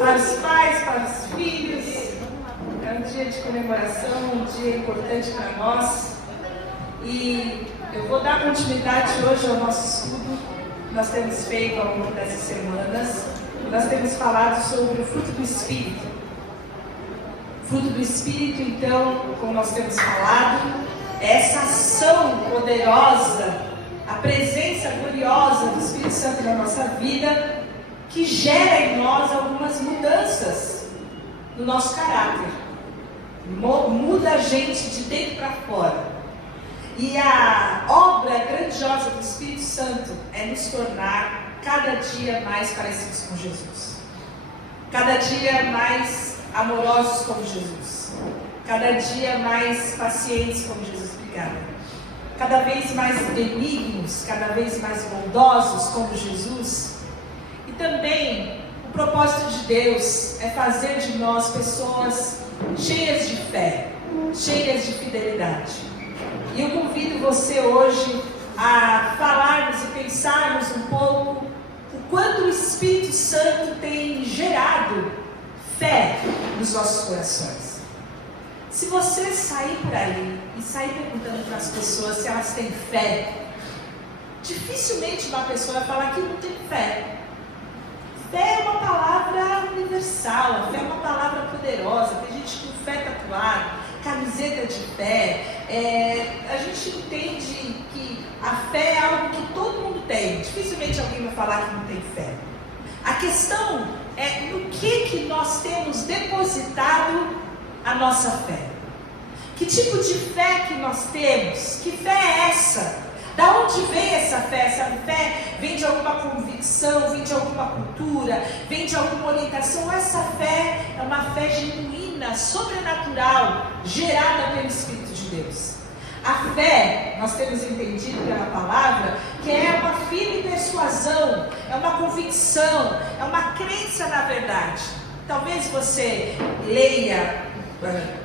para os pais, para os filhos. É um dia de comemoração, um dia importante para nós. E eu vou dar continuidade hoje ao nosso estudo que nós temos feito ao longo dessas semanas. Nós temos falado sobre o fruto do Espírito. Fruto do Espírito, então, como nós temos falado, é essa ação poderosa, a presença gloriosa do Espírito Santo na nossa vida, que gera em nós algumas mudanças no nosso caráter. Muda a gente de dentro para fora. E a obra grandiosa do Espírito Santo é nos tornar cada dia mais parecidos com Jesus. Cada dia mais amorosos como Jesus. Cada dia mais pacientes como Jesus. Obrigada. Cada vez mais benignos, cada vez mais bondosos como Jesus. E também o propósito de Deus é fazer de nós pessoas cheias de fé, cheias de fidelidade. E eu convido você hoje a falarmos e pensarmos um pouco o quanto o Espírito Santo tem gerado fé nos nossos corações. Se você sair por aí e sair perguntando para as pessoas se elas têm fé, dificilmente uma pessoa vai falar que não tem fé. Fé é uma palavra universal, a fé é uma palavra poderosa. Tem gente com fé tatuada, camiseta de fé. A gente entende que a fé é algo que todo mundo tem. Dificilmente alguém vai falar que não tem fé. A questão é no que nós temos depositado a nossa fé. Que tipo de fé que nós temos? Que fé é essa? Da onde vem essa fé? Essa fé vem de alguma convicção, vem de alguma cultura, vem de alguma orientação? Essa fé é uma fé genuína, sobrenatural, gerada pelo Espírito de Deus. A fé, nós temos entendido pela palavra, que é uma firme persuasão, é uma convicção, é uma crença na verdade. Talvez você leia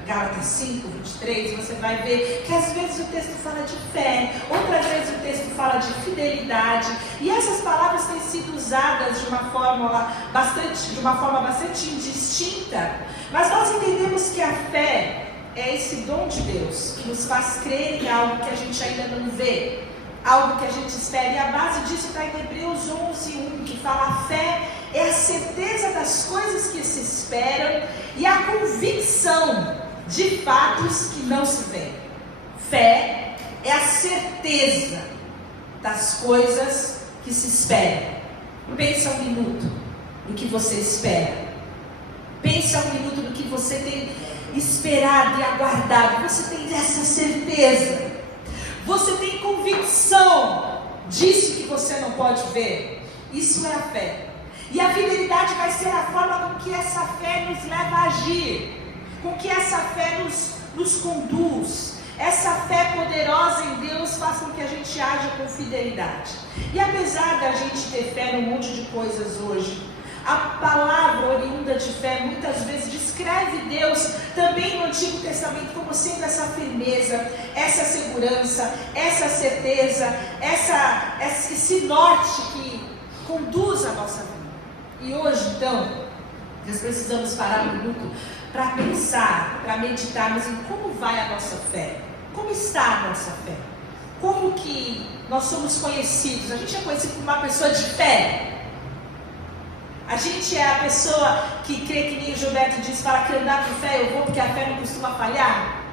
Gálatas 5, 23, você vai ver que às vezes o texto fala de fé, outras vezes o texto fala de fidelidade, e essas palavras têm sido usadas de uma forma bastante indistinta, mas nós entendemos que a fé é esse dom de Deus, que nos faz crer em algo que a gente ainda não vê, algo que a gente espera, e a base disso está em Hebreus 11:1, que fala: a fé é a certeza das coisas que se esperam e a convicção de fatos que não se veem. Fé é a certeza das coisas que se esperam. Pensa um minuto no que você espera. Pensa um minuto no que você tem esperado e aguardado. Você tem essa certeza. Você tem convicção disso que você não pode ver. Isso é a fé. E a fidelidade vai ser a forma com que essa fé nos leva a agir, com que essa fé nos conduz. Essa fé poderosa em Deus faz com que a gente haja com fidelidade. E apesar da gente ter fé num monte de coisas hoje, a palavra oriunda de fé muitas vezes descreve Deus também no Antigo Testamento como sendo essa firmeza, essa segurança, essa certeza, esse norte que conduz a nossa vida. E hoje, então, nós precisamos parar um minuto para pensar, para meditarmos em como vai a nossa fé. Como está a nossa fé? Como que nós somos conhecidos? A gente é conhecido como uma pessoa de fé. A gente é a pessoa que crê, que nem o Gilberto diz, fala que andar com fé eu vou porque a fé não costuma falhar.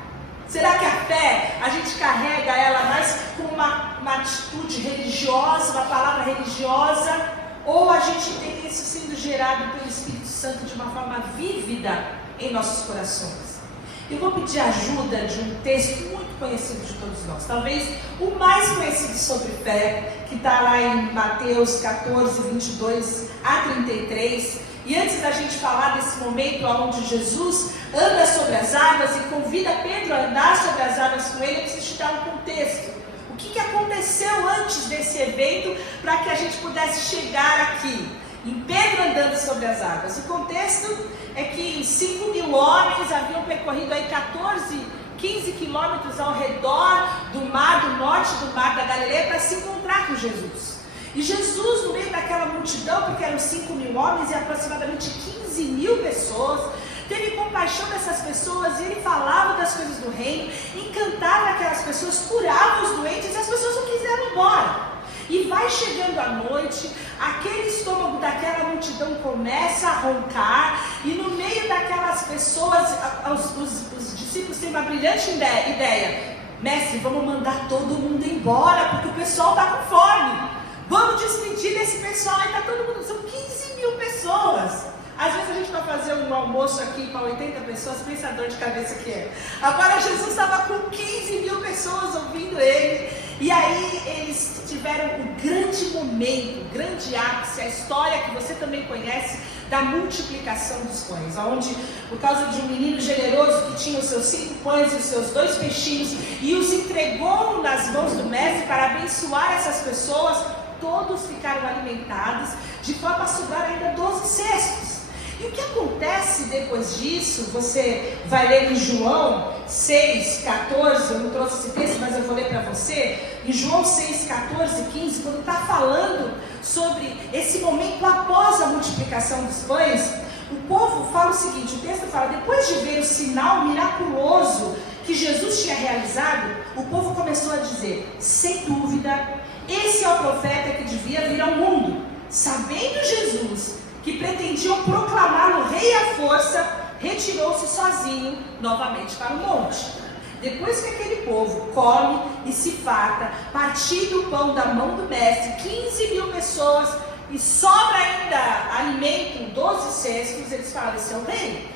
Será que a fé, a gente carrega ela mais como uma atitude religiosa, uma palavra religiosa, ou a gente tem isso sendo gerado pelo Espírito Santo de uma forma vívida em nossos corações? Eu vou pedir ajuda de um texto muito conhecido de todos nós, talvez o mais conhecido sobre fé, que está lá em Mateus 14, 22 a 33. E antes da gente falar desse momento onde Jesus anda sobre as águas e convida Pedro a andar sobre as águas com ele, eu preciso te dar um contexto. O que aconteceu antes desse evento para que a gente pudesse chegar aqui? Em Pedro andando sobre as águas. O contexto é que 5.000 homens haviam percorrido aí 15 quilômetros ao redor do mar, do norte do mar da Galileia, para se encontrar com Jesus. E Jesus, no meio daquela multidão, porque eram 5.000 homens e aproximadamente 15.000 pessoas, teve compaixão dessas pessoas e ele falava das coisas do reino, encantava aquelas pessoas, curava os doentes e as pessoas não quiseram ir embora. E vai chegando a noite, aquele estômago daquela multidão começa a roncar, e no meio daquelas pessoas, os discípulos têm uma brilhante ideia: mestre, vamos mandar todo mundo embora, porque o pessoal está com fome. Vamos despedir desse pessoal, e está todo mundo, são 15.000 pessoas. Às vezes a gente vai fazer um almoço aqui para 80 pessoas, pensa a dor de cabeça que é. Agora Jesus estava com 15.000 pessoas ouvindo ele, e aí eles tiveram um grande momento, um grande ápice, a história que você também conhece, da multiplicação dos pães, onde, por causa de um menino generoso que tinha os seus 5 pães e os seus 2 peixinhos, e os entregou nas mãos do mestre para abençoar essas pessoas, todos ficaram alimentados, de forma a sobrar ainda 12 cestos. E o que acontece depois disso, você vai ler em João 6,14, eu não trouxe esse texto, mas eu vou ler para você, em João 6,14 e 15, quando está falando sobre esse momento após a multiplicação dos pães, o povo fala o seguinte, o texto fala, depois de ver o sinal miraculoso que Jesus tinha realizado, o povo começou a dizer, sem dúvida, esse é o profeta que devia vir ao mundo. Sabendo Jesus que pretendiam proclamá-lo rei à força, retirou-se sozinho novamente para o monte. Depois que aquele povo come e se farta, partindo o pão da mão do mestre, 15.000 pessoas, e sobra ainda alimento, 12 cestos, eles falam, esse é o rei.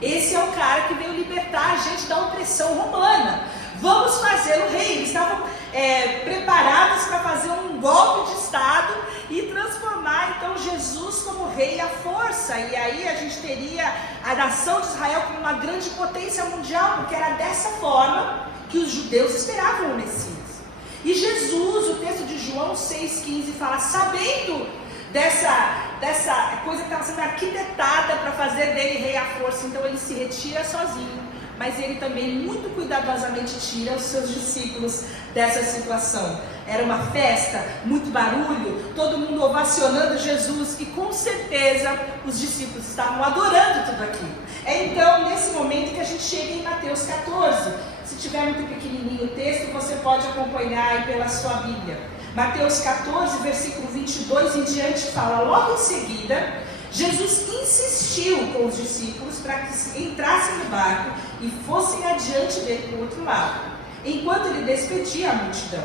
Esse é o cara que veio libertar a gente da opressão romana. Vamos fazê-lo rei. Eles estavam preparados para fazer um golpe de Estado e transformar então Jesus como rei à força. E aí a gente teria a nação de Israel como uma grande potência mundial, porque era dessa forma que os judeus esperavam o Messias. E Jesus, o texto de João 6,15 fala, sabendo dessa coisa que estava sendo arquitetada para fazer dele rei à força, então ele se retira sozinho, mas ele também muito cuidadosamente tira os seus discípulos dessa situação. Era uma festa, muito barulho, todo mundo ovacionando Jesus, e com certeza os discípulos estavam adorando tudo aquilo. É então nesse momento que a gente chega em Mateus 14. Se tiver muito pequenininho o texto, você pode acompanhar aí pela sua Bíblia. Mateus 14, versículo 22 em diante fala, logo em seguida, Jesus insistiu com os discípulos para que entrassem no barco e fossem adiante dele para o outro lado, enquanto ele despedia a multidão.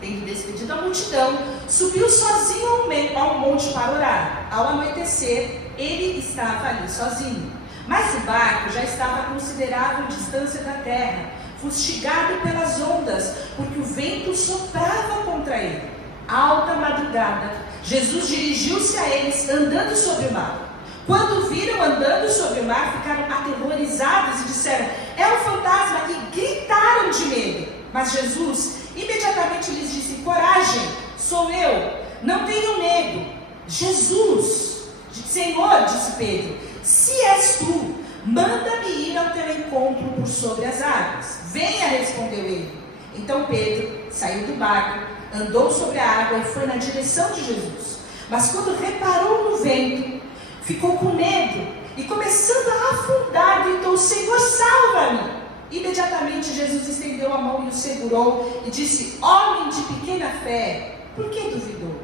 Tendo despedido a multidão, subiu sozinho ao monte para orar. Ao anoitecer, ele estava ali sozinho. Mas o barco já estava a considerável distância da terra, fustigado pelas ondas, porque o vento soprava contra ele. Alta madrugada, Jesus dirigiu-se a eles andando sobre o mar. Quando viram andando sobre o mar, ficaram aterrorizados e disseram, é um fantasma, e gritaram de medo. Mas Jesus imediatamente lhes disse, coragem, sou eu, não tenham medo. Jesus, Senhor, disse Pedro, se és tu, manda-me ir ao teu encontro por sobre as águas. Venha, respondeu ele. Então Pedro saiu do barco, andou sobre a água e foi na direção de Jesus. Mas quando reparou no vento, ficou com medo e começando a afundar, gritou, Senhor, salva-me. Imediatamente Jesus estendeu a mão e o segurou e disse, homem de pequena fé, por que duvidou?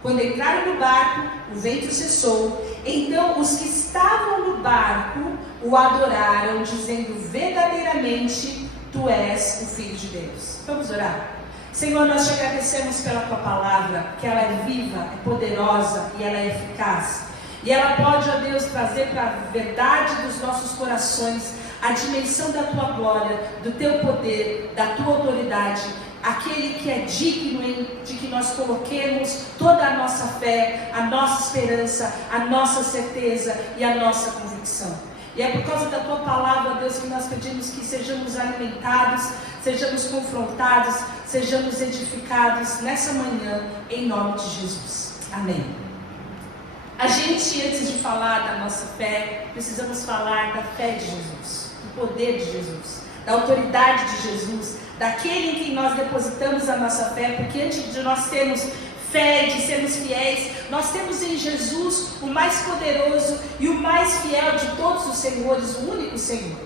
Quando entraram no barco, o vento cessou. Então os que estavam no barco o adoraram, dizendo, verdadeiramente, tu és o Filho de Deus. Vamos orar? Senhor, nós te agradecemos pela tua palavra, que ela é viva, é poderosa e ela é eficaz. E ela pode, ó Deus, trazer para a verdade dos nossos corações a dimensão da tua glória, do teu poder, da tua autoridade, aquele que é digno de que nós coloquemos toda a nossa fé, a nossa esperança, a nossa certeza e a nossa convicção. E é por causa da tua palavra, Deus, que nós pedimos que sejamos alimentados, sejamos confrontados, sejamos edificados nessa manhã, em nome de Jesus. Amém. A gente, antes de falar da nossa fé, precisamos falar da fé de Jesus, do poder de Jesus, da autoridade de Jesus, daquele em quem nós depositamos a nossa fé, porque antes de nós termos fé, de sermos fiéis. Nós temos em Jesus o mais poderoso e o mais fiel de todos os senhores, o único Senhor.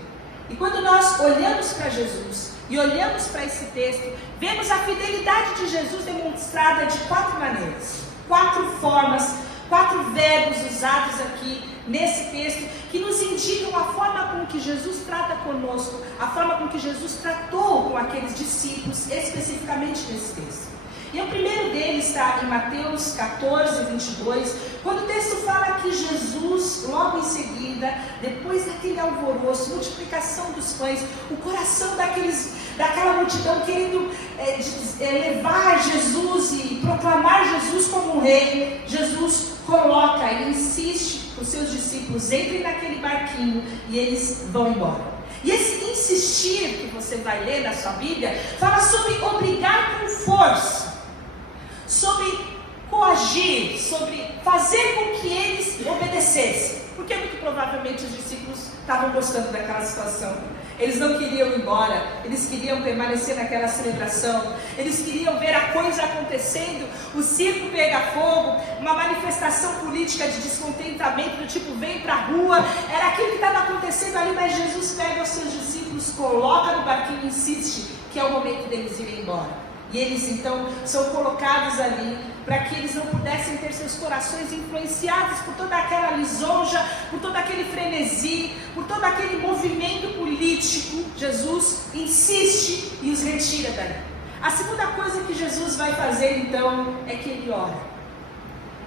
E quando nós olhamos para Jesus e olhamos para esse texto, vemos a fidelidade de Jesus demonstrada de 4 maneiras, 4 formas, 4 verbos usados aqui nesse texto, que nos indicam a forma com que Jesus trata conosco, a forma com que Jesus tratou com aqueles discípulos, especificamente nesse texto. E o primeiro deles está em Mateus 14, 22, quando o texto fala que Jesus, logo em seguida, depois daquele alvoroço, multiplicação dos pães, o coração daquela multidão querendo levar Jesus e proclamar Jesus como um rei, Jesus coloca e insiste para os seus discípulos, entrem naquele barquinho e eles vão embora. E esse insistir que você vai ler na sua Bíblia, fala sobre obrigar com força, sobre coagir, sobre fazer com que eles obedecessem, porque muito provavelmente os discípulos estavam gostando daquela situação. Eles não queriam ir embora, eles queriam permanecer naquela celebração, eles queriam ver a coisa acontecendo, o circo pegar fogo, uma manifestação política de descontentamento, do tipo, vem para a rua, era aquilo que estava acontecendo ali, mas Jesus pega os seus discípulos, coloca no barquinho e insiste que é o momento deles irem embora. E eles então são colocados ali para que eles não pudessem ter seus corações influenciados por toda aquela lisonja, por todo aquele frenesi, por todo aquele movimento político. Jesus insiste e os retira dali. A segunda coisa que Jesus vai fazer então é que ele ora.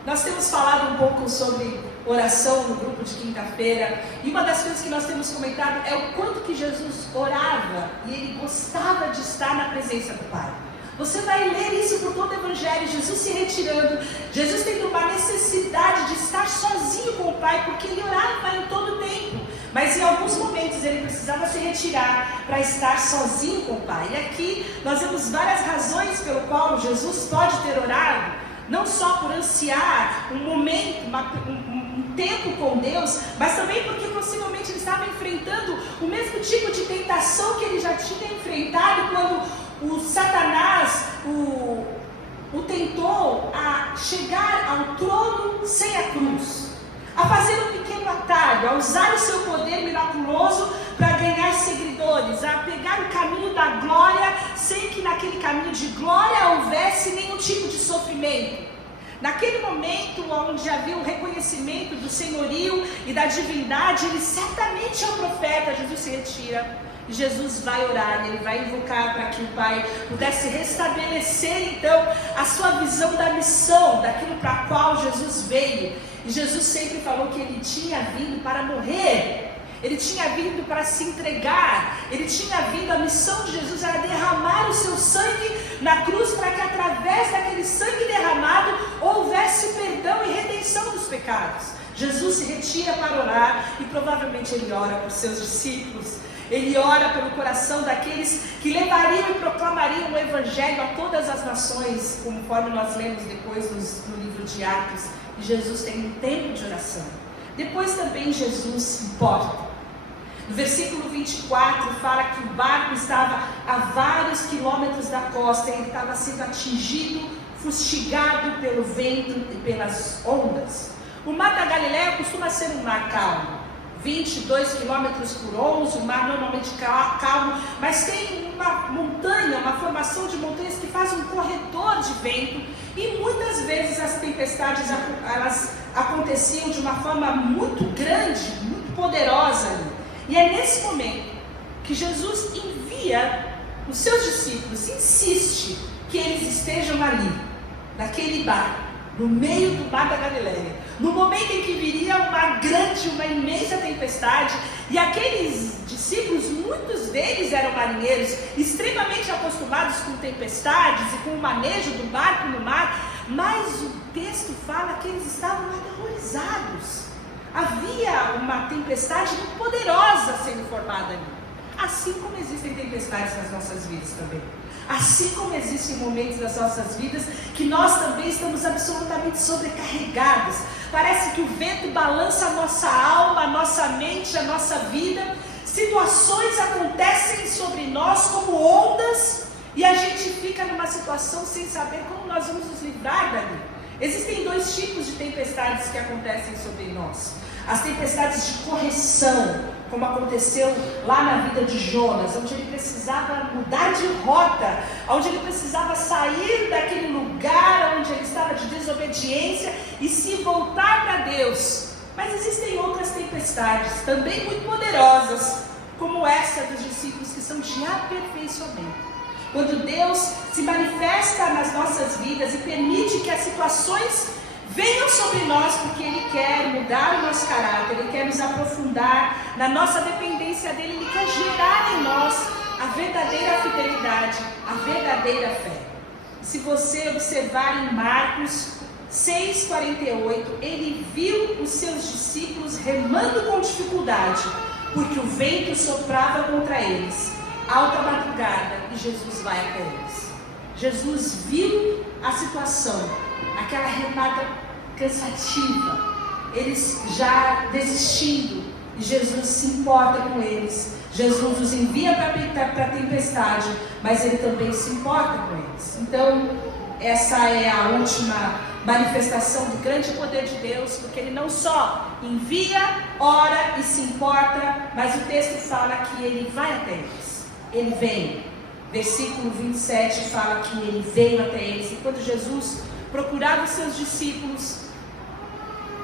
Nós temos falado um pouco sobre oração no grupo de quinta-feira, e uma das coisas que nós temos comentado é o quanto que Jesus orava e ele gostava de estar na presença do Pai. Você vai ler isso por todo o Evangelho, Jesus se retirando, Jesus tendo uma necessidade de estar sozinho com o Pai, porque ele orava em todo o tempo, mas em alguns momentos ele precisava se retirar para estar sozinho com o Pai. E aqui nós vemos várias razões pelo qual Jesus pode ter orado, não só por ansiar um momento, um tempo com Deus, mas também porque possivelmente ele estava enfrentando o mesmo tipo de tentação que ele já tinha enfrentado quando o Satanás o tentou a chegar ao trono sem a cruz, a fazer um pequeno atalho, a usar o seu poder miraculoso para ganhar seguidores, a pegar o caminho da glória, sem que naquele caminho de glória houvesse nenhum tipo de sofrimento. Naquele momento onde havia o reconhecimento do senhorio e da divindade, ele certamente é o profeta. Jesus se retira. Jesus vai orar, ele vai invocar para que o Pai pudesse restabelecer então a sua visão da missão, daquilo para a qual Jesus veio. E Jesus sempre falou que ele tinha vindo para morrer, ele tinha vindo para se entregar, ele tinha vindo, a missão de Jesus era derramar o seu sangue na cruz, para que através daquele sangue derramado houvesse perdão e redenção dos pecados. Jesus se retira para orar e provavelmente ele ora por seus discípulos. Ele ora pelo coração daqueles que levariam e proclamariam o Evangelho a todas as nações, conforme nós lemos depois no livro de Atos. E Jesus tem um tempo de oração. Depois também Jesus se importa. No versículo 24 fala que o barco estava a vários quilômetros da costa, e ele estava sendo atingido, fustigado pelo vento e pelas ondas. O mar da Galileia costuma ser um mar calmo, 22 km por 11, o mar normalmente calmo, mas tem uma montanha, uma formação de montanhas que faz um corredor de vento, e muitas vezes as tempestades elas aconteciam de uma forma muito grande, muito poderosa ali. E é nesse momento que Jesus envia os seus discípulos, insiste que eles estejam ali, naquele barco, no meio do mar da Galileia, no momento em que viria uma imensa tempestade, e aqueles discípulos, muitos deles eram marinheiros, extremamente acostumados com tempestades e com o manejo do barco no mar, mas o texto fala que eles estavam aterrorizados. Havia uma tempestade muito poderosa sendo formada ali, assim como existem tempestades nas nossas vidas também. Assim como existem momentos das nossas vidas que nós também estamos absolutamente sobrecarregados. Parece que o vento balança a nossa alma, a nossa mente, a nossa vida. Situações acontecem sobre nós como ondas e a gente fica numa situação sem saber como nós vamos nos livrar dali. Existem dois tipos de tempestades que acontecem sobre nós. As tempestades de correção, como aconteceu lá na vida de Jonas, onde ele precisava mudar de rota, onde ele precisava sair daquele lugar onde ele estava de desobediência e se voltar para Deus. Mas existem outras tempestades, também muito poderosas, como essa dos discípulos, que são de aperfeiçoamento. Quando Deus se manifesta nas nossas vidas e permite que as situações venham sobre nós, porque Ele quer mudar o nosso caráter, Ele quer nos aprofundar na nossa dependência dEle, Ele quer gerar em nós a verdadeira fidelidade, a verdadeira fé. Se você observar em Marcos 6,48, Ele viu os seus discípulos remando com dificuldade, porque o vento soprava contra eles, alta madrugada, e Jesus vai até eles. Jesus viu a situação, aquela remada cansativa, eles já desistindo, e Jesus se importa com eles. Jesus os envia para a tempestade, mas Ele também se importa com eles. Então, essa é a última manifestação do grande poder de Deus, porque Ele não só envia, ora e se importa, mas o texto fala que Ele vai até eles. Ele vem. Versículo 27 fala que Ele veio até eles. E quando Jesus procurava os seus discípulos,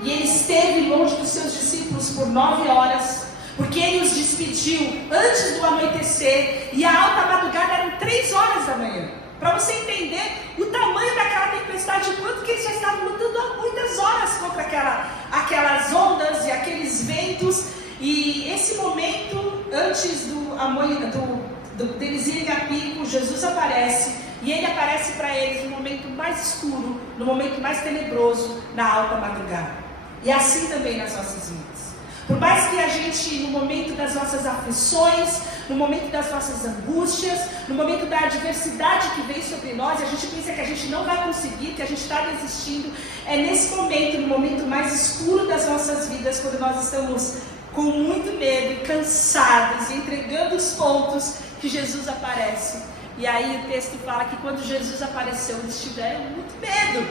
e Ele esteve longe dos seus discípulos por 9 horas, porque Ele os despediu antes do anoitecer, e a alta madrugada eram 3 horas da manhã. Para você entender o tamanho daquela tempestade, o quanto que eles já estavam lutando há muitas horas contra aquelas ondas e aqueles ventos. E esse momento, antes deles irem a pico, Jesus aparece, e Ele aparece para eles no momento mais escuro, no momento mais tenebroso, na alta madrugada. E assim também nas nossas vidas. Por mais que a gente, no momento das nossas aflições, no momento das nossas angústias, no momento da adversidade que vem sobre nós, e a gente pensa que a gente não vai conseguir, que a gente está desistindo, é nesse momento, no momento mais escuro das nossas vidas, quando nós estamos com muito medo e cansados, e entregando os pontos, que Jesus aparece. E aí o texto fala que quando Jesus apareceu, eles tiveram muito medo,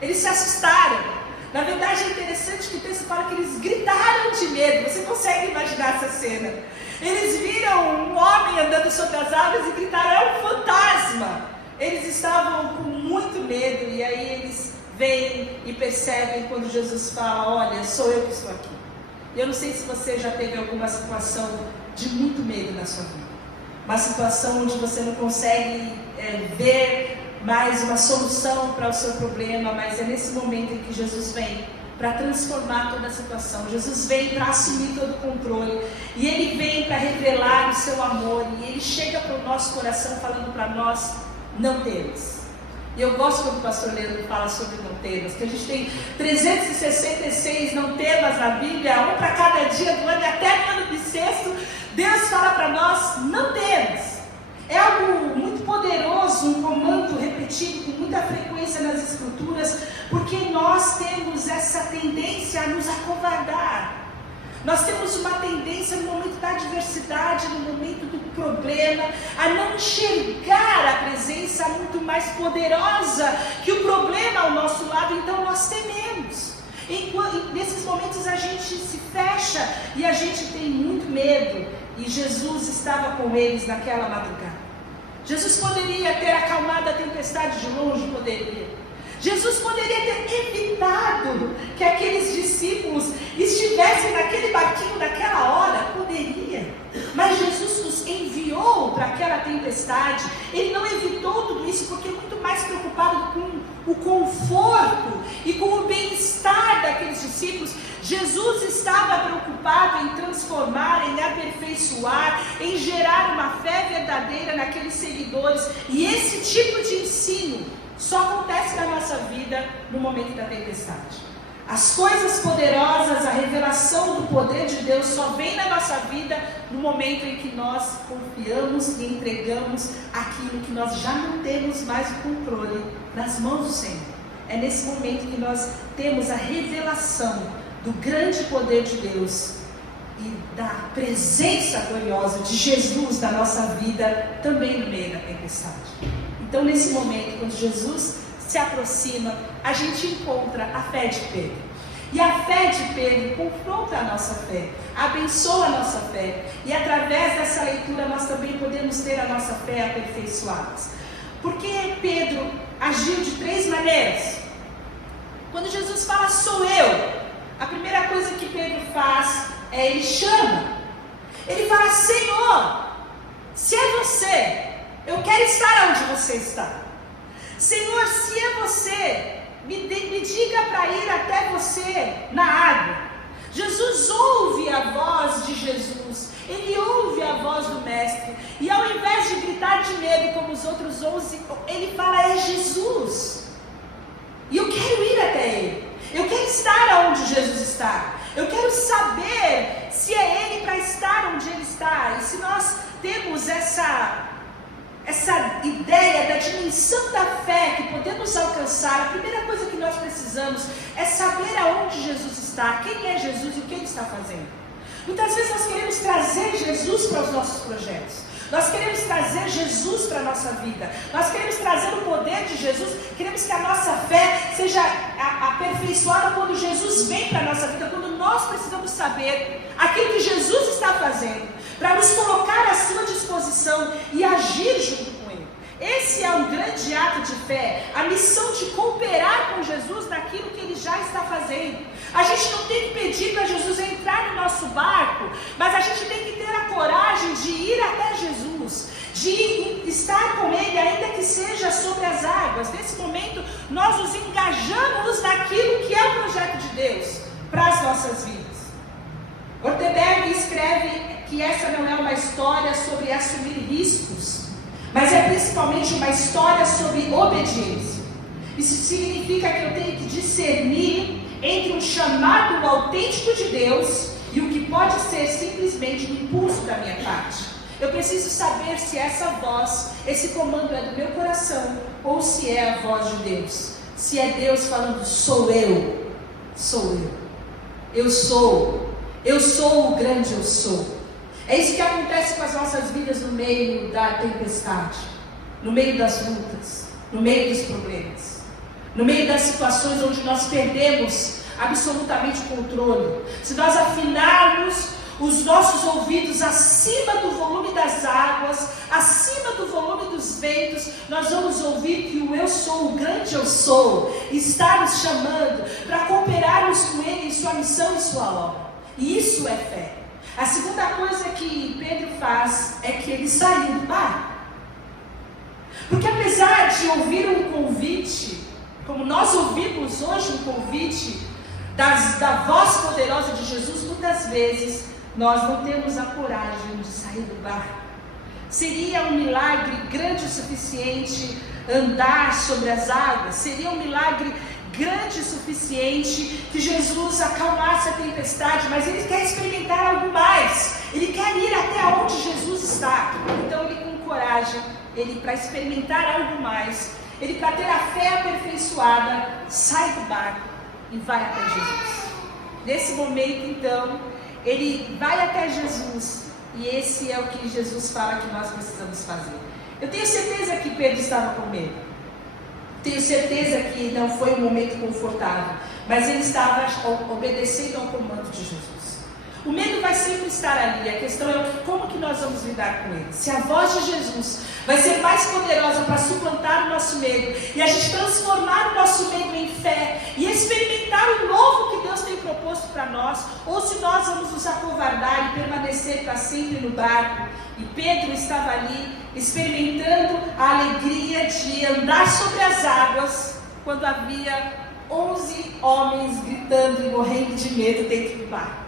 eles se assustaram. Na verdade é interessante que o texto fala que eles gritaram de medo. Você consegue imaginar essa cena? Eles viram um homem andando sobre as águas e gritaram: é um fantasma! Eles estavam com muito medo, e aí eles veem e percebem quando Jesus fala: olha, sou eu que estou aqui. E eu não sei se você já teve alguma situação de muito medo na sua vida, uma situação onde você não consegue ver mais uma solução para o seu problema, mas é nesse momento em que Jesus vem para transformar toda a situação. Jesus vem para assumir todo o controle, e Ele vem para revelar o seu amor, e Ele chega para o nosso coração falando para nós: não temas. E eu gosto quando o pastor Leandro fala sobre não temas, que a gente tem 366 não temas na Bíblia, um para cada dia do ano, e até no ano bissexto, Deus fala para nós: não temas. É algo muito poderoso, um comando repetido com muita frequência nas Escrituras, porque nós temos essa tendência a nos acovardar. Nós temos uma tendência no momento da adversidade, no momento do problema, a não enxergar a presença muito mais poderosa que o problema ao nosso lado, então nós tememos. Nesses momentos a gente se fecha e a gente tem muito medo, e Jesus estava com eles naquela madrugada. Jesus poderia ter acalmado a tempestade de longe, poderia. Jesus poderia ter evitado que aqueles discípulos estivessem naquele barquinho naquela hora, poderia. Mas Jesus nos enviou para aquela tempestade. Ele não evitou tudo isso porque é muito mais preocupado com o conforto e com o bem-estar daqueles discípulos. Jesus estava preocupado em transformar, em aperfeiçoar, em gerar uma fé verdadeira naqueles seguidores. E esse tipo de ensino só acontece na nossa vida no momento da tempestade. As coisas poderosas, a revelação do poder de Deus só vem na nossa vida no momento em que nós confiamos e entregamos aquilo que nós já não temos mais o controle nas mãos do Senhor. É nesse momento que nós temos a revelação do grande poder de Deus e da presença gloriosa de Jesus na nossa vida, também no meio da tempestade. Então, nesse momento, quando Jesus se aproxima, a gente encontra a fé de Pedro. E a fé de Pedro confronta a nossa fé, abençoa a nossa fé. E através dessa leitura nós também podemos ter a nossa fé aperfeiçoada. Porque Pedro agiu de 3 maneiras. Quando Jesus fala, sou eu, a primeira coisa que Pedro faz é ele chama. Ele fala, Senhor, se é você, eu quero estar onde você está. Senhor, se é você, me diga para ir até você na água. Jesus ouve a voz de Jesus, ele ouve a voz do Mestre, e ao invés de gritar de medo como os outros 11, ele fala, é Jesus, e eu quero ir até ele, eu quero estar onde Jesus está, eu quero saber se é ele para estar onde ele está. E se nós temos essa ideia da dimensão da fé que podemos alcançar, a primeira coisa que nós precisamos é saber aonde Jesus está, quem é Jesus e o que ele está fazendo. Muitas vezes nós queremos trazer Jesus para os nossos projetos, nós queremos trazer Jesus para a nossa vida, nós queremos trazer o poder de Jesus, queremos que a nossa fé seja aperfeiçoada quando Jesus vem para a nossa vida, quando nós precisamos saber aquilo que Jesus está fazendo, para nos colocar à sua disposição e agir junto com ele. Esse é um grande ato de fé, a missão de cooperar com Jesus naquilo que ele já está fazendo. A gente não tem que pedir para Jesus entrar no nosso barco, mas a gente tem que ter a coragem de ir até Jesus, de estar com ele, ainda que seja sobre as águas. Nesse momento, nós nos engajamos naquilo que é o projeto de Deus para as nossas vidas. Orteberg escreve que essa não é uma história sobre assumir riscos, mas é principalmente uma história sobre obediência. Isso significa que eu tenho que discernir entre um chamado autêntico de Deus e o que pode ser simplesmente um impulso da minha parte. Eu preciso saber se essa voz, esse comando é do meu coração ou se é a voz de Deus. Se é Deus falando, sou eu, eu sou o grande eu sou. É isso que acontece com as nossas vidas no meio da tempestade, no meio das lutas, no meio dos problemas, no meio das situações onde nós perdemos absolutamente o controle. Se nós afinarmos os nossos ouvidos acima do volume das águas, acima do volume dos ventos, nós vamos ouvir que o eu sou, o grande eu sou, está nos chamando para cooperarmos com ele em sua missão e sua obra. E isso é fé. A segunda coisa que Pedro faz é que ele saiu do barco. Porque apesar de ouvir um convite, como nós ouvimos hoje um convite da voz poderosa de Jesus, muitas vezes nós não temos a coragem de sair do barco. Seria um milagre grande o suficiente andar sobre as águas? Seria um milagre grande o suficiente que Jesus acalmasse a tempestade? Mas ele quer experimentar algo mais. Ele quer ir até onde Jesus está. Então ele, com coragem, ele, para experimentar algo mais, ele, para ter a fé aperfeiçoada, sai do barco e vai até Jesus. Nesse momento, então, ele vai até Jesus, e esse é o que Jesus fala que nós precisamos fazer. Eu tenho certeza que Pedro estava com medo, tenho certeza que não foi um momento confortável, mas ele estava obedecendo ao comando de Jesus. O medo vai sempre estar ali, a questão é como que nós vamos lidar com ele. Se a voz de Jesus vai ser mais poderosa para suplantar o nosso medo, e a gente transformar o nosso medo em fé, e experimentar o novo que Deus tem proposto para nós, ou se nós vamos nos acovardar e permanecer para sempre no barco. E Pedro estava ali, experimentando a alegria de andar sobre as águas, quando havia 11 homens gritando e morrendo de medo dentro do barco.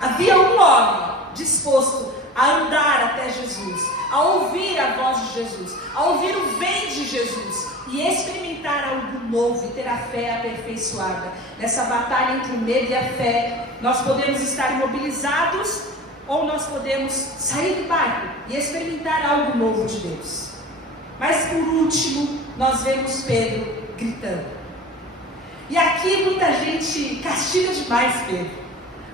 Havia um homem disposto a andar até Jesus, a ouvir a voz de Jesus, a ouvir o vem de Jesus e experimentar algo novo e ter a fé aperfeiçoada. Nessa batalha entre o medo e a fé, nós podemos estar imobilizados ou nós podemos sair do barco e experimentar algo novo de Deus. Mas por último, nós vemos Pedro gritando. E aqui muita gente castiga demais Pedro.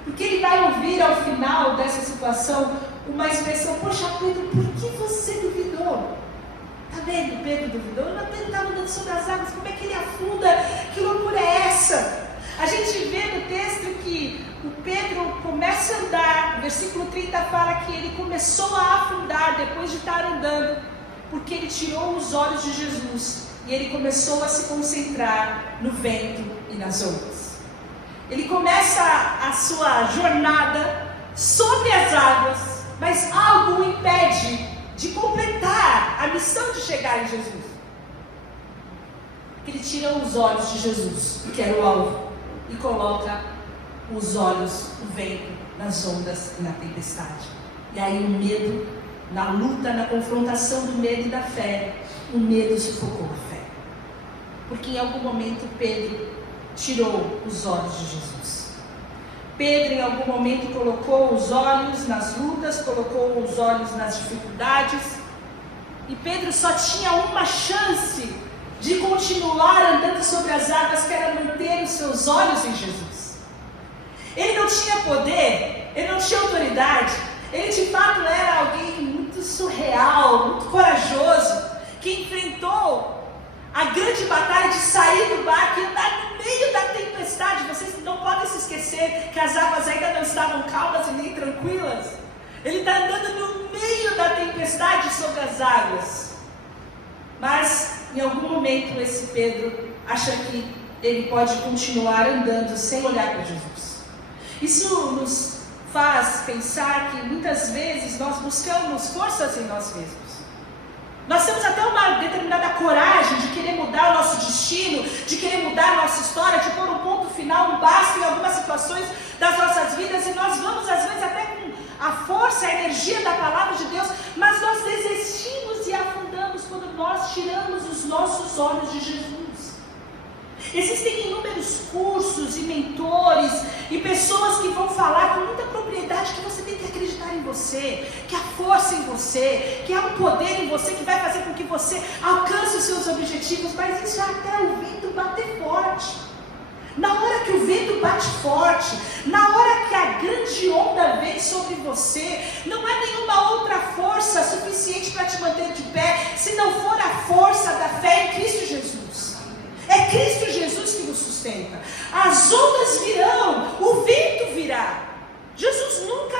Porque ele vai ouvir ao final dessa situação uma expressão: poxa, Pedro, por que você duvidou? Está vendo? Pedro duvidou? Pedro estava andando sobre as águas, como é que ele afunda? Que loucura é essa? A gente vê no texto que o Pedro começa a andar, o versículo 30 fala que ele começou a afundar depois de estar andando, porque ele tirou os olhos de Jesus e ele começou a se concentrar no vento e nas ondas. Ele começa a sua jornada sobre as águas, mas algo o impede de completar a missão de chegar em Jesus. Ele tira os olhos de Jesus, que era o alvo, e coloca os olhos no vento, nas ondas e na tempestade. E aí o medo, na luta, na confrontação do medo e da fé, o medo sufocou a fé. Porque em algum momento Pedro tirou os olhos de Jesus. Pedro em algum momento colocou os olhos nas lutas, colocou os olhos nas dificuldades. E Pedro só tinha uma chance de continuar andando sobre as águas, que era manter os seus olhos em Jesus. Ele não tinha poder, ele não tinha autoridade, ele de fato era alguém muito surreal, muito corajoso, que enfrentou a grande batalha de sair do barco e andar no meio da tempestade. Vocês não podem se esquecer que as águas ainda não estavam calmas e nem tranquilas. Ele está andando no meio da tempestade sobre as águas. Mas em algum momento esse Pedro acha que ele pode continuar andando sem olhar para Jesus. Isso nos faz pensar que muitas vezes nós buscamos forças em nós mesmos. Nós temos até uma determinada coragem de querer mudar o nosso destino, de querer mudar a nossa história, de pôr um ponto final, um basta em algumas situações das nossas vidas, e nós vamos às vezes até com a força, a energia da palavra de Deus, mas nós desistimos e afundamos quando nós tiramos os nossos olhos de Jesus. Existem inúmeros cursos e mentores e pessoas que vão falar com muita propriedade que você tem que acreditar em você, que há força em você, que há um poder em você que vai fazer com que você alcance os seus objetivos, mas isso é até o vento bater forte. Na hora que o vento bate forte, na hora que a grande onda vem sobre você, não há nenhuma outra força suficiente para te manter de pé, se não for a força da fé em Cristo Jesus. É Cristo Jesus que nos sustenta. As ondas virão, o vento virá. Jesus nunca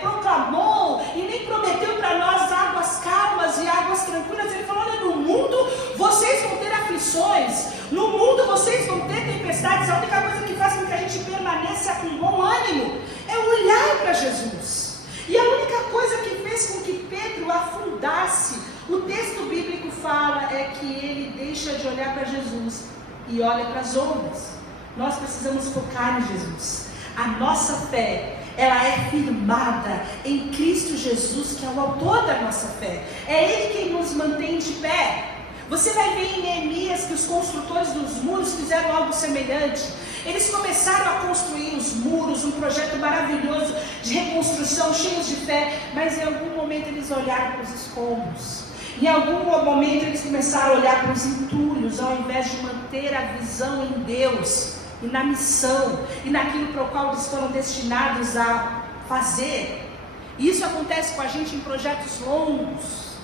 proclamou e nem prometeu para nós águas calmas e águas tranquilas. Ele falou: olha, no mundo vocês vão ter aflições, no mundo vocês vão ter tempestades. A única coisa que faz com que a gente permaneça com bom ânimo é olhar para Jesus. E a única coisa que fez com que Pedro afundasse, o texto bíblico fala, é que ele deixa de olhar para Jesus e olha para as ondas. Nós precisamos focar em Jesus. A nossa fé, ela é firmada em Cristo Jesus, que é o autor da nossa fé. É Ele quem nos mantém de pé. Você vai ver em Neemias que os construtores dos muros fizeram algo semelhante. Eles começaram a construir os muros, um projeto maravilhoso de reconstrução, cheios de fé, mas em algum momento eles olharam para os escombros. Em algum momento eles começaram a olhar para os entulhos, ao invés de manter a visão em Deus e na missão e naquilo para o qual eles foram destinados a fazer. E isso acontece com a gente em projetos longos,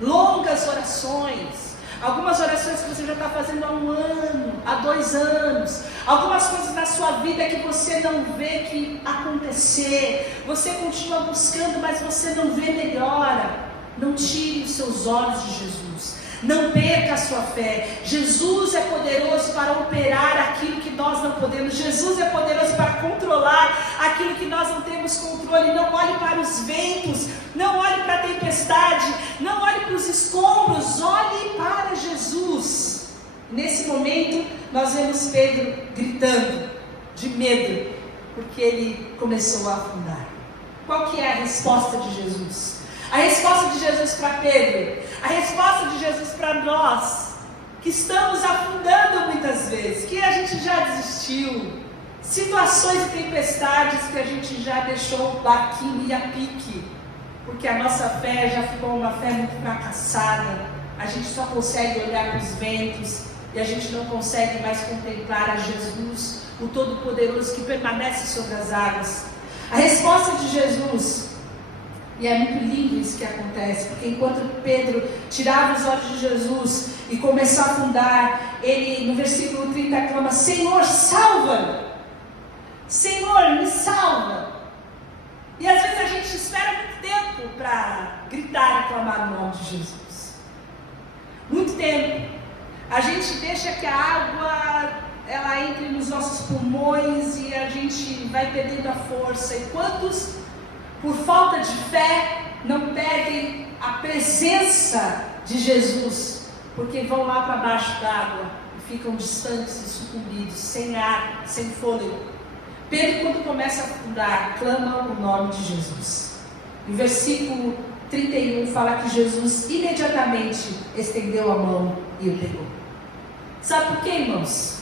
longas orações. Algumas orações que você já está fazendo há 1 ano, há 2 anos. Algumas coisas na sua vida que você não vê que acontecer. Você continua buscando, mas você não vê melhora. Não tire os seus olhos de Jesus. Não perca a sua fé. Jesus é poderoso para operar aquilo que nós não podemos. Jesus é poderoso para controlar aquilo que nós não temos controle. Não olhe para os ventos, não olhe para a tempestade, não olhe para os escombros, olhe para Jesus. Nesse momento nós vemos Pedro gritando de medo, porque ele começou a afundar. Qual que é a resposta de Jesus? A resposta de Jesus para Pedro, a resposta de Jesus para nós, que estamos afundando muitas vezes, que a gente já desistiu, situações e tempestades que a gente já deixou o barquinho ir a pique, porque a nossa fé já ficou uma fé muito fracassada, a gente só consegue olhar para os ventos, e a gente não consegue mais contemplar a Jesus o Todo-Poderoso que permanece sobre as águas. A resposta de Jesus, e é muito lindo isso que acontece, porque enquanto Pedro tirava os olhos de Jesus e começou a afundar, ele no versículo 30 clama: Senhor, salva! Senhor, me salva! E às vezes a gente espera muito tempo para gritar e clamar o nome de Jesus. Muito tempo. A gente deixa que a água ela entre nos nossos pulmões e a gente vai perdendo a força. E quantos, por falta de fé, não perdem a presença de Jesus, porque vão lá para baixo d'água e ficam distantes e sucumbidos, sem ar, sem fôlego. Pedro, quando começa a afundar, clama o nome de Jesus. O versículo 31 fala que Jesus imediatamente estendeu a mão e o pegou. Sabe por quê, irmãos?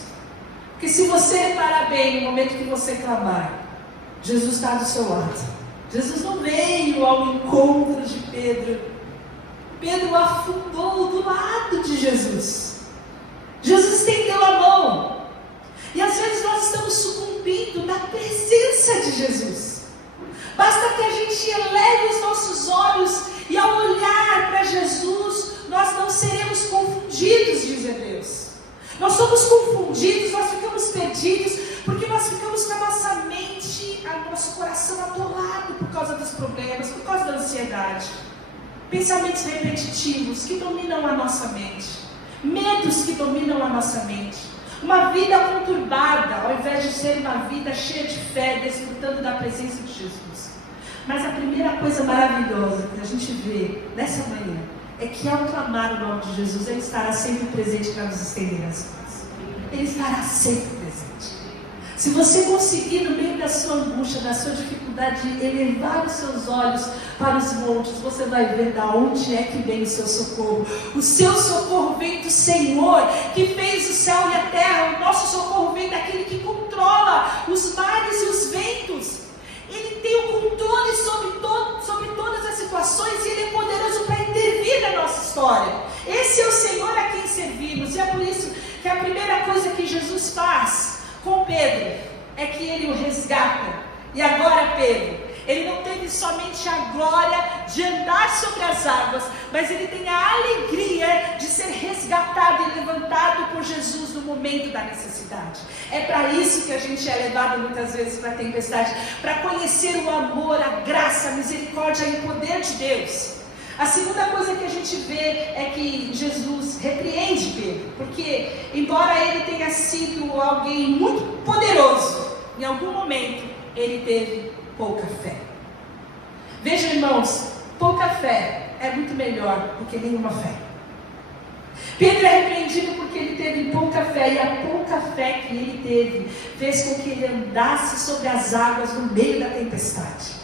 Porque se você reparar bem no momento que você clamar, Jesus está do seu lado. Jesus não veio ao encontro de Pedro. Pedro afundou do lado de Jesus. Jesus estendeu a mão. E às vezes nós estamos sucumbindo na presença de Jesus. Basta que a gente eleve os nossos olhos e ao olhar para Jesus, nós não seremos confundidos, diz Hebreus. Nós somos confundidos, nós ficamos perdidos, porque nós ficamos com a nossa mente, o nosso coração atolado por causa dos problemas, por causa da ansiedade. Pensamentos repetitivos que dominam a nossa mente, medos que dominam a nossa mente. Uma vida conturbada, ao invés de ser uma vida cheia de fé, desfrutando da presença de Jesus. Mas a primeira coisa maravilhosa que a gente vê nessa manhã é que ao clamar o nome de Jesus, Ele estará sempre presente para nos estender as mãos. Ele estará sempre presente. Se você conseguir, no meio da sua angústia, da sua dificuldade, elevar os seus olhos para os montes, você vai ver de onde é que vem o seu socorro. O seu socorro vem do Senhor, que fez o céu e a terra. O nosso socorro vem daquele que controla os mares e os ventos. Ele tem o controle sobre todas as situações e Ele é poderoso para intervir na nossa história. Esse é o Senhor a quem servimos. E é por isso que a primeira coisa que Jesus faz com Pedro é que Ele o resgata. E agora Pedro, ele não teve somente a glória de andar sobre as águas, mas ele tem a alegria de ser resgatado e levantado por Jesus no momento da necessidade. É para isso que a gente é levado muitas vezes para a tempestade, para conhecer o amor, a graça, a misericórdia e o poder de Deus. A segunda coisa que a gente vê é que Jesus repreende Pedro, porque embora ele tenha sido alguém muito poderoso, em algum momento ele teve pouca fé. Veja, irmãos, pouca fé é muito melhor do que nenhuma fé. Pedro é repreendido porque ele teve pouca fé, e a pouca fé que ele teve fez com que ele andasse sobre as águas no meio da tempestade.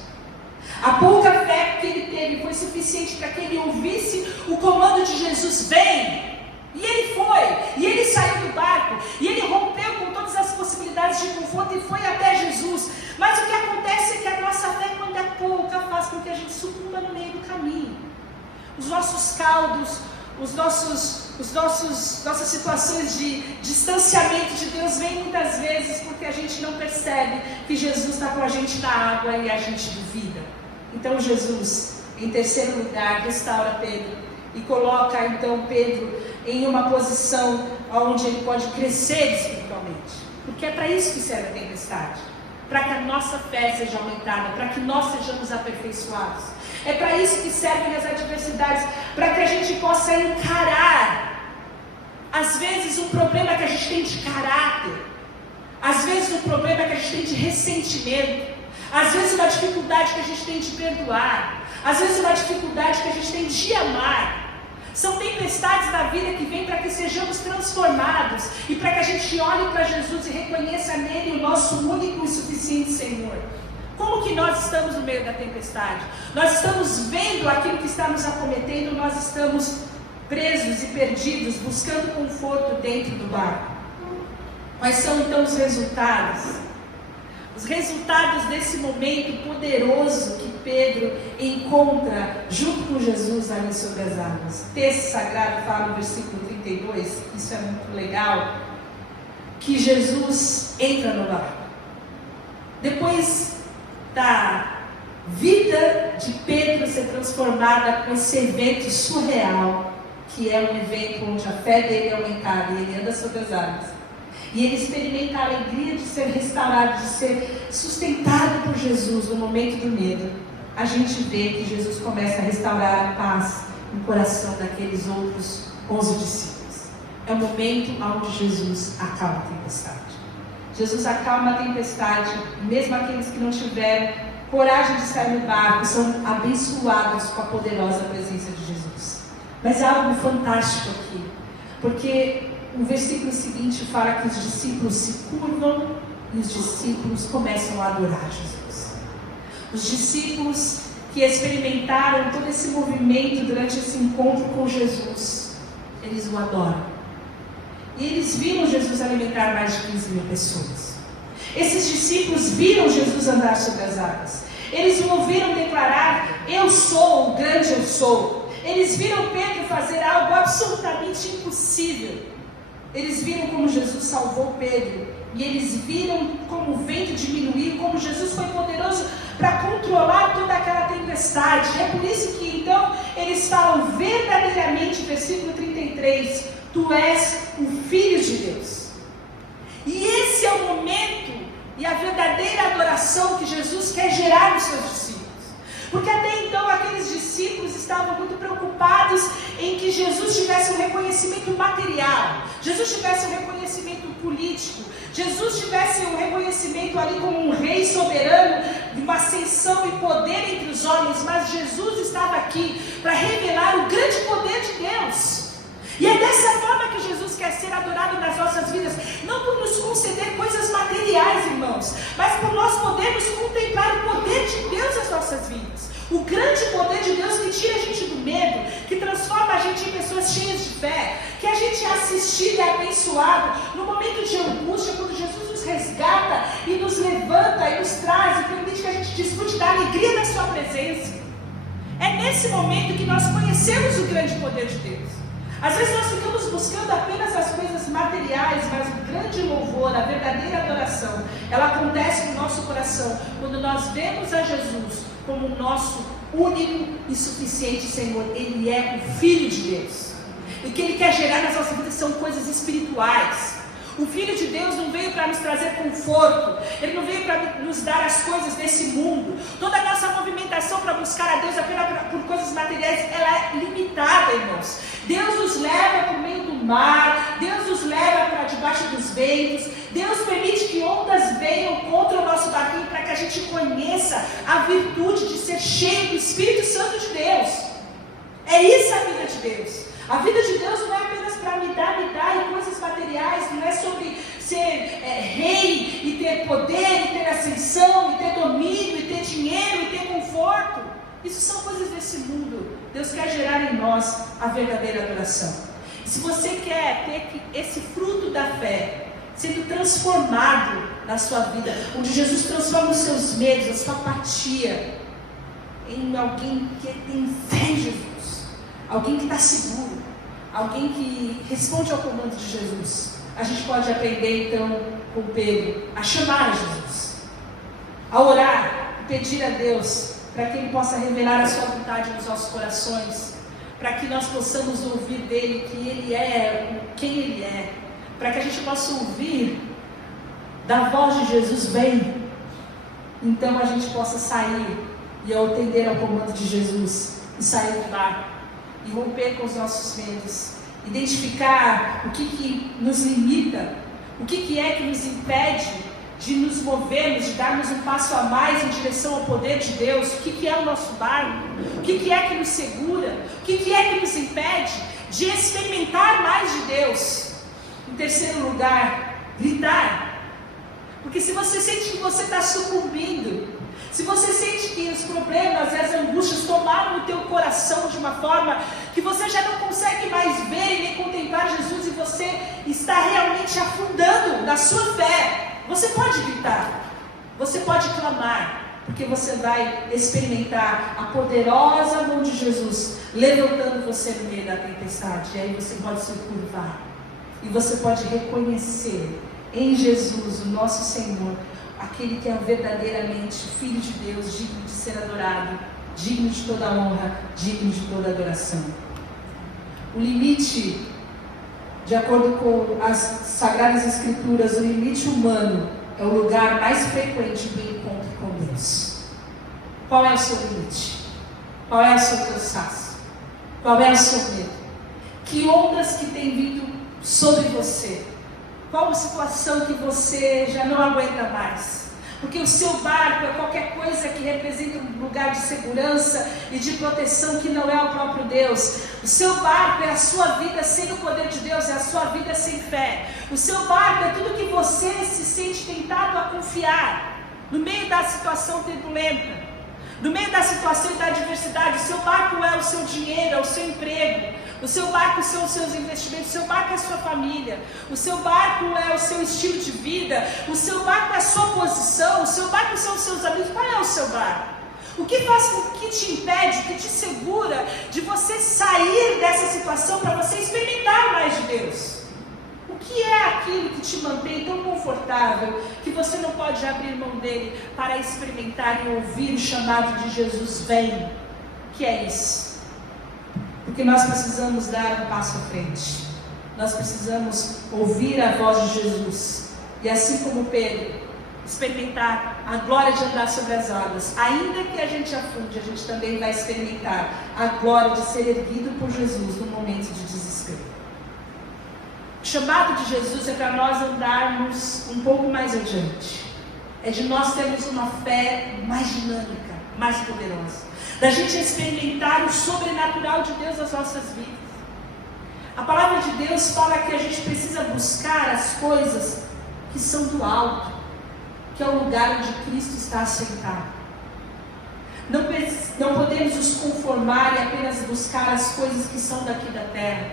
A pouca fé que ele teve foi suficiente para que ele ouvisse o comando de Jesus: vem! E ele foi, e ele saiu do barco, e ele rompeu com todas as possibilidades de conforto e foi até Jesus. Mas o que acontece é que a nossa fé, quando é pouca, faz com que a gente sucumba no meio do caminho. Os nossos caldos, nossas situações de distanciamento de Deus vêm muitas vezes porque a gente não percebe que Jesus está com a gente na água e a gente duvida. Então Jesus, em terceiro lugar, restaura Pedro e coloca então Pedro em uma posição onde ele pode crescer espiritualmente. Porque é para isso que serve a tempestade. Para que a nossa fé seja aumentada, para que nós sejamos aperfeiçoados. É para isso que servem as adversidades, para que a gente possa encarar, às vezes, um problema que a gente tem de caráter, às vezes um problema que a gente tem de ressentimento, às vezes uma dificuldade que a gente tem de perdoar, às vezes uma dificuldade que a gente tem de amar. São tempestades na vida que vêm para que sejamos transformados e para que a gente olhe para Jesus e reconheça nele o nosso único e suficiente Senhor. Como que nós estamos no meio da tempestade? Nós estamos vendo aquilo que está nos acometendo, nós estamos presos e perdidos, buscando conforto dentro do barco. Quais são então os resultados? Os resultados desse momento poderoso que Pedro encontra junto com Jesus ali sobre as águas. O texto sagrado fala no versículo 32, isso é muito legal. que Jesus entra no barco. Depois da vida de Pedro ser transformada com esse evento surreal, que é um evento onde a fé dele é aumentada e ele anda sobre as águas, e ele experimenta a alegria de ser restaurado, de ser sustentado por Jesus no momento do medo, a gente vê que Jesus começa a restaurar a paz no coração daqueles outros 11 discípulos. É o momento onde Jesus acalma a tempestade. Jesus acalma a tempestade, mesmo aqueles que não tiveram coragem de sair do barco, são abençoados com a poderosa presença de Jesus. Mas há algo fantástico aqui, porque o versículo seguinte fala que os discípulos se curvam e os discípulos começam a adorar Jesus. Os discípulos que experimentaram todo esse movimento durante esse encontro com Jesus, eles o adoram. E eles viram Jesus alimentar mais de 15 mil pessoas. Esses discípulos viram Jesus andar sobre as águas. Eles o ouviram declarar: eu sou o grande eu sou. Eles viram Pedro fazer algo absolutamente impossível. Eles viram como Jesus salvou Pedro. E eles viram como o vento diminuiu, como Jesus foi poderoso para controlar toda aquela tempestade. É por isso que então eles falam verdadeiramente, versículo 33, tu és o Filho de Deus. E esse é o momento e a verdadeira adoração que Jesus quer gerar nos seus discípulos. Porque até então aqueles discípulos estavam muito preocupados em que Jesus tivesse um reconhecimento material, Jesus tivesse um reconhecimento político, Jesus tivesse um reconhecimento ali como um rei soberano, de uma ascensão e poder entre os homens, mas Jesus estava aqui para revelar o grande poder de Deus. E é dessa forma que Jesus quer ser adorado nas nossas vidas, não por nos conceder coisas materiais, irmãos, mas por nós podermos contemplar o poder de Deus nas nossas vidas. O grande poder de Deus que tira a gente do medo, que transforma a gente em pessoas cheias de fé, que a gente é assistido e abençoado no momento de angústia, quando Jesus nos resgata e nos levanta e nos traz e permite que a gente desfrute da alegria da sua presença. É nesse momento que nós conhecemos o grande poder de Deus. Às vezes nós ficamos buscando apenas as coisas materiais, mas o grande louvor, a verdadeira adoração, ela acontece no nosso coração quando nós vemos a Jesus como o nosso único e suficiente Senhor. Ele é o Filho de Deus. E o que Ele quer gerar nas nossas vidas são coisas espirituais. O Filho de Deus não veio para nos trazer conforto, Ele não veio para nos dar as coisas desse mundo. Toda a nossa movimentação para buscar a Deus apenas por coisas materiais, ela é limitada, irmãos. Deus nos leva para o meio do mar, Deus nos leva para debaixo dos ventos, Deus permite que ondas venham contra o nosso barquinho para que a gente conheça a virtude de ser cheio do Espírito Santo de Deus. É isso a vida de Deus. A vida de Deus não é apenas para me dar e coisas materiais, não é sobre ser rei e ter poder, e ter ascensão, e ter domínio, e ter dinheiro, e ter conforto. Isso são coisas desse mundo. Deus quer gerar em nós a verdadeira adoração. E se você quer ter esse fruto da fé sendo transformado na sua vida, onde Jesus transforma os seus medos, a sua apatia, em alguém que tem fé em Jesus, alguém que está seguro, alguém que responde ao comando de Jesus, a gente pode aprender então com Pedro a chamar a Jesus, a orar e pedir a Deus para que Ele possa revelar a sua vontade nos nossos corações, para que nós possamos ouvir dEle que Ele é quem Ele é, para que a gente possa ouvir da voz de Jesus: vem. Então a gente possa sair e atender ao comando de Jesus e sair do barco e romper com os nossos medos, identificar o que nos limita, o que é que nos impede de nos movermos, de darmos um passo a mais em direção ao poder de Deus, o que é o nosso barco, o que é que nos segura, o que é que nos impede de experimentar mais de Deus. Em terceiro lugar, gritar. Porque se você sente que você está sucumbindo, se você sente que os problemas e as angústias tomaram o teu coração de uma forma que você já não consegue mais ver e nem contemplar Jesus, e você está realmente afundando na sua fé, você pode gritar, você pode clamar, porque você vai experimentar a poderosa mão de Jesus levantando você no meio da tempestade. E aí você pode se curvar e você pode reconhecer em Jesus, o nosso Senhor, aquele que é verdadeiramente Filho de Deus, digno de ser adorado, digno de toda honra, digno de toda adoração. O limite, de acordo com as Sagradas Escrituras, o limite humano é o lugar mais frequente do encontro com Deus. Qual é o seu limite? Qual é o seu cansaço? Qual é o seu medo? Que ondas que têm vindo sobre você? Qual a situação que você já não aguenta mais? Porque o seu barco é qualquer coisa que representa um lugar de segurança e de proteção que não é o próprio Deus. O seu barco é a sua vida sem o poder de Deus, é a sua vida sem fé. O seu barco é tudo que você se sente tentado a confiar no meio da situação turbulenta, no meio da situação e da adversidade. O seu barco é o seu dinheiro, é o seu emprego. O seu barco são os seus investimentos, o seu barco é a sua família, o seu barco é o seu estilo de vida, o seu barco é a sua posição, o seu barco são os seus amigos. Qual é o seu barco? O que faz, o que te impede, o que te segura de você sair dessa situação para você experimentar mais de Deus? O que é aquilo que te mantém tão confortável que você não pode abrir mão dele para experimentar e ouvir o chamado de Jesus? Vem. O que é isso? Porque nós precisamos dar um passo à frente. Nós precisamos ouvir a voz de Jesus. E assim como Pedro, experimentar a glória de andar sobre as águas. Ainda que a gente afunde, a gente também vai experimentar a glória de ser erguido por Jesus no momento de desespero. O chamado de Jesus é para nós andarmos um pouco mais adiante. É de nós termos uma fé mais dinâmica, mais poderosa. Da gente experimentar o sobrenatural de Deus nas nossas vidas. A palavra de Deus fala que a gente precisa buscar as coisas que são do alto, que é o lugar onde Cristo está assentado. Não podemos nos conformar e apenas buscar as coisas que são daqui da terra.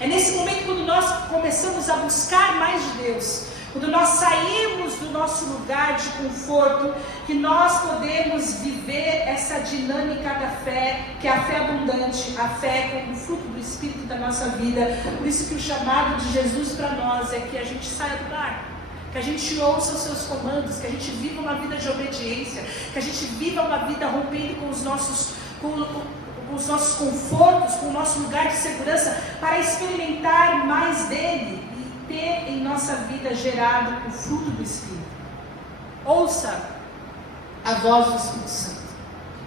É nesse momento quando nós começamos a buscar mais de Deus, quando nós saímos do nosso lugar de conforto, que nós podemos viver essa dinâmica da fé, que é a fé abundante, a fé como fruto do Espírito da nossa vida. Por isso que o chamado de Jesus para nós é que a gente saia do barco, que a gente ouça os seus comandos, que a gente viva uma vida de obediência, que a gente viva uma vida rompendo com os nossos confortos, com o nosso lugar de segurança, para experimentar mais dele e ter em nossa vida gerado o fruto do Espírito. Ouça a voz do Espírito Santo.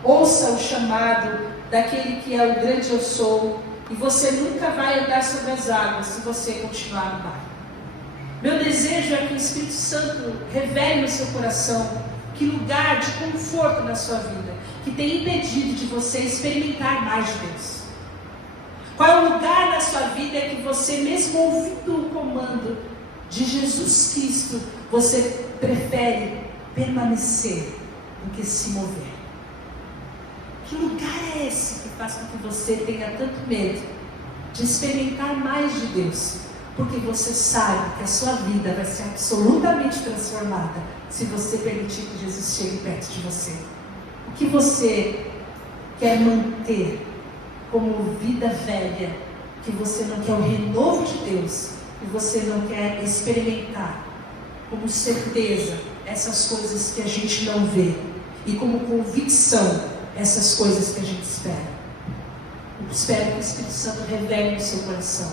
Ouça o chamado daquele que é o grande eu sou, e você nunca vai andar sobre as águas se você continuar no barco. Meu desejo é que o Espírito Santo revele no seu coração que lugar de conforto na sua vida que tem impedido de você experimentar mais de Deus. Qual é o lugar na sua vida que você, mesmo ouvindo o comando de Jesus Cristo, você prefere permanecer do que se mover? Que lugar é esse que faz com que você tenha tanto medo de experimentar mais de Deus? Porque você sabe que a sua vida vai ser absolutamente transformada se você permitir que Jesus chegue perto de você. O que você quer manter como vida velha, que você não quer o renovo de Deus, que você não quer experimentar como certeza essas coisas que a gente não vê, e como convicção essas coisas que a gente espera? Eu espero que o Espírito Santo revele no seu coração,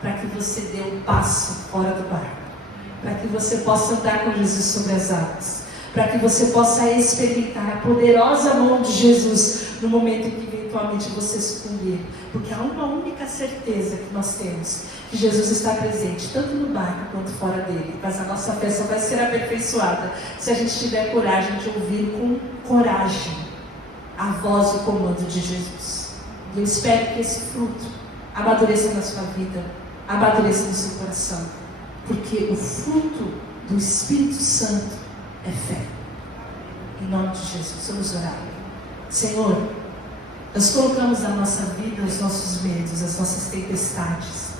para que você dê um passo fora do barco, para que você possa andar com Jesus sobre as águas, para que você possa experimentar a poderosa mão de Jesus no momento em que eventualmente você sucumbir. Porque há uma única certeza que nós temos, que Jesus está presente tanto no barco quanto fora dele. Mas a nossa fé só vai ser aperfeiçoada se a gente tiver coragem de ouvir com coragem a voz e o comando de Jesus. E eu espero que esse fruto amadureça na sua vida, amadureça no seu coração, porque o fruto do Espírito Santo é fé. Em nome de Jesus, vamos orar. Senhor, nós colocamos na nossa vida os nossos medos, as nossas tempestades.